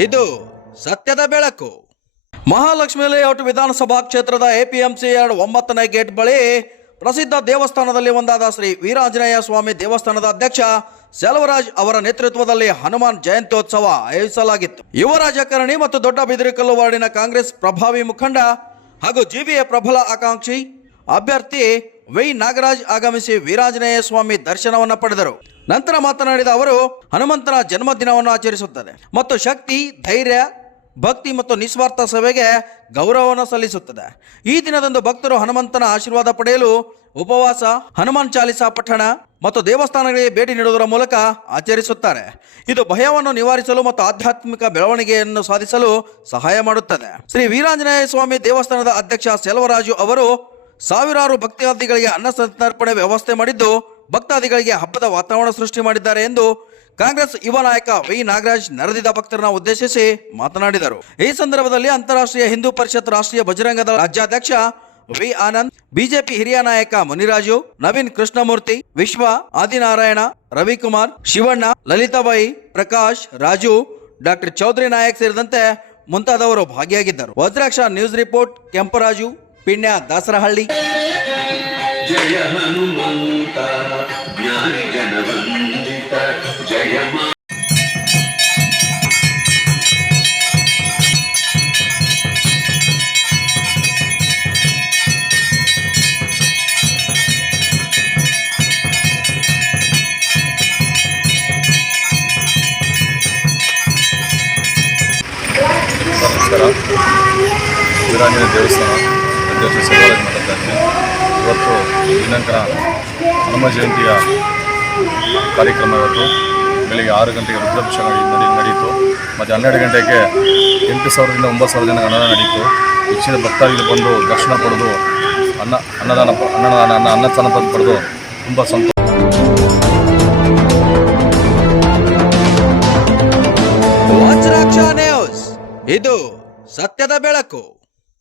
ಇದು ಸತ್ಯದ ಬೆಳಕು. ಮಹಾಲಕ್ಷ್ಮಿ ಲೇಔಟ್ ವಿಧಾನಸಭಾ ಕ್ಷೇತ್ರದ ಎಪಿಎಂಸಿ ಎರಡು ಒಂಬತ್ತನೇ ಗೇಟ್ ಬಳಿ ಪ್ರಸಿದ್ಧ ದೇವಸ್ಥಾನದಲ್ಲಿ ಒಂದಾದ ಶ್ರೀ ವೀರಾಂಜನೇಯ ಸ್ವಾಮಿ ದೇವಸ್ಥಾನದ ಅಧ್ಯಕ್ಷ ಸೆಲ್ವರಾಜ್ ಅವರ ನೇತೃತ್ವದಲ್ಲಿ ಹನುಮಾನ್ ಜಯಂತ್ಯೋತ್ಸವ ಆಯೋಜಿಸಲಾಗಿತ್ತು. ಯುವ ರಾಜಕಾರಣಿ ಮತ್ತು ದೊಡ್ಡ ಬಿದಿರಿಕಲ್ಲು ವಾರ್ಡಿನ ಕಾಂಗ್ರೆಸ್ ಪ್ರಭಾವಿ ಮುಖಂಡ ಹಾಗೂ ಜಿವಿಯ ಪ್ರಬಲ ಆಕಾಂಕ್ಷಿ ಅಭ್ಯರ್ಥಿ ವೈ ನಾಗರಾಜ್ ಆಗಮಿಸಿ ವೀರಾಂಜನೇಯ ಸ್ವಾಮಿ ದರ್ಶನವನ್ನು ಪಡೆದರು. ನಂತರ ಮಾತನಾಡಿದ ಅವರು, ಹನುಮಂತನ ಜನ್ಮದಿನವನ್ನು ಆಚರಿಸುತ್ತದೆ ಮತ್ತು ಶಕ್ತಿ, ಧೈರ್ಯ, ಭಕ್ತಿ ಮತ್ತು ನಿಸ್ವಾರ್ಥ ಸಭೆಗೆ ಗೌರವವನ್ನು ಸಲ್ಲಿಸುತ್ತದೆ. ಈ ದಿನದಂದು ಭಕ್ತರು ಹನುಮಂತನ ಆಶೀರ್ವಾದ ಪಡೆಯಲು ಉಪವಾಸ, ಹನುಮಾನ್ ಚಾಲಿಸಾ ಪಠಣ ಮತ್ತು ದೇವಸ್ಥಾನಗಳಿಗೆ ಭೇಟಿ ನೀಡುವುದರ ಮೂಲಕ ಆಚರಿಸುತ್ತಾರೆ. ಇದು ಭಯವನ್ನು ನಿವಾರಿಸಲು ಮತ್ತು ಆಧ್ಯಾತ್ಮಿಕ ಬೆಳವಣಿಗೆಯನ್ನು ಸಾಧಿಸಲು ಸಹಾಯ ಮಾಡುತ್ತದೆ. ಶ್ರೀ ವೀರಾಂಜನೇಯ ಸ್ವಾಮಿ ದೇವಸ್ಥಾನದ ಅಧ್ಯಕ್ಷ ಸೆಲ್ವರಾಜು ಅವರು ಸಾವಿರಾರು ಭಕ್ತಾದಿಗಳಿಗೆ ಅನ್ನ ಸಂತರ್ಪಣೆ ವ್ಯವಸ್ಥೆ ಮಾಡಿದ್ದು ಭಕ್ತಾದಿಗಳಿಗೆ ಹಬ್ಬದ ವಾತಾವರಣ ಸೃಷ್ಟಿ ಮಾಡಿದ್ದಾರೆ ಎಂದು ಕಾಂಗ್ರೆಸ್ ಯುವ ನಾಯಕ ವಿ. ನಾಗರಾಜ್ ನರದಿದ ಭಕ್ತರನ್ನ ಉದ್ದೇಶಿಸಿ ಮಾತನಾಡಿದರು. ಈ ಸಂದರ್ಭದಲ್ಲಿ ಅಂತಾರಾಷ್ಟ್ರೀಯ ಹಿಂದೂ ಪರಿಷತ್ ರಾಷ್ಟ್ರೀಯ ಬಜರಂಗದ ರಾಜ್ಯಾಧ್ಯಕ್ಷ ವಿ. ಆನಂದ್, ಬಿಜೆಪಿ ಹಿರಿಯ ನಾಯಕ ಮುನಿರಾಜು, ನವೀನ್ ಕೃಷ್ಣಮೂರ್ತಿ, ವಿಶ್ವ ಆದಿನಾರಾಯಣ, ರವಿಕುಮಾರ್, ಶಿವಣ್ಣ, ಲಲಿತಾಬಾಯಿ, ಪ್ರಕಾಶ್, ರಾಜು ಡಾಕ್ಟರ್ ಚೌಧರಿ ನಾಯಕ್ ಸೇರಿದಂತೆ ಮುಂತಾದವರು ಭಾಗಿಯಾಗಿದ್ದರು. Vajraksha news report, Kemparaju, Peenya Dasarahalli. ಜಯ ಜಯ ಮಾ ನಮಸ್ಕಾರ ವೀರಾಂಜನೇಯ ದೇವಸ್ಥಾನ ಅಧ್ಯಕ್ಷ ಸೆಲ್ವರಾಜ್ ಮಾತಾಡ್ತಾಯಿದ್ದೀನಿ ಇವತ್ತು ದಿನಾಂಕರ ಹನುಮ ಜಯಂತಿಯ ಕಾರ್ಯಕ್ರಮ ಇವತ್ತು ಬೆಳಿಗ್ಗೆ ಆರು ಗಂಟೆಗೆ ರುದ್ರಾಭಿಷೇಕ ನಡಿ ನಡಿ ನಡೆಯಿತು ಮತ್ತು ಹನ್ನೆರಡು ಗಂಟೆಗೆ ಎಂಟು ಸಾವಿರದಿಂದ ಒಂಬತ್ತು ಸಾವಿರ ಜನ ಅನ್ನದಾನ ನಡೀತು. ಹೆಚ್ಚಿನ ಭಕ್ತಾದಿಗಳು ಬಂದು ದರ್ಶನ ಪಡೆದು, ಅನ್ನ, ಅನ್ನದಾನ ಅನ್ನದಾನ, ಅನ್ನ ಅನ್ನದಾನ ಪಡೆದು ತುಂಬ ಸಂತೋಷ ಇದು ಸತ್ಯದ ಬೆಳಕು.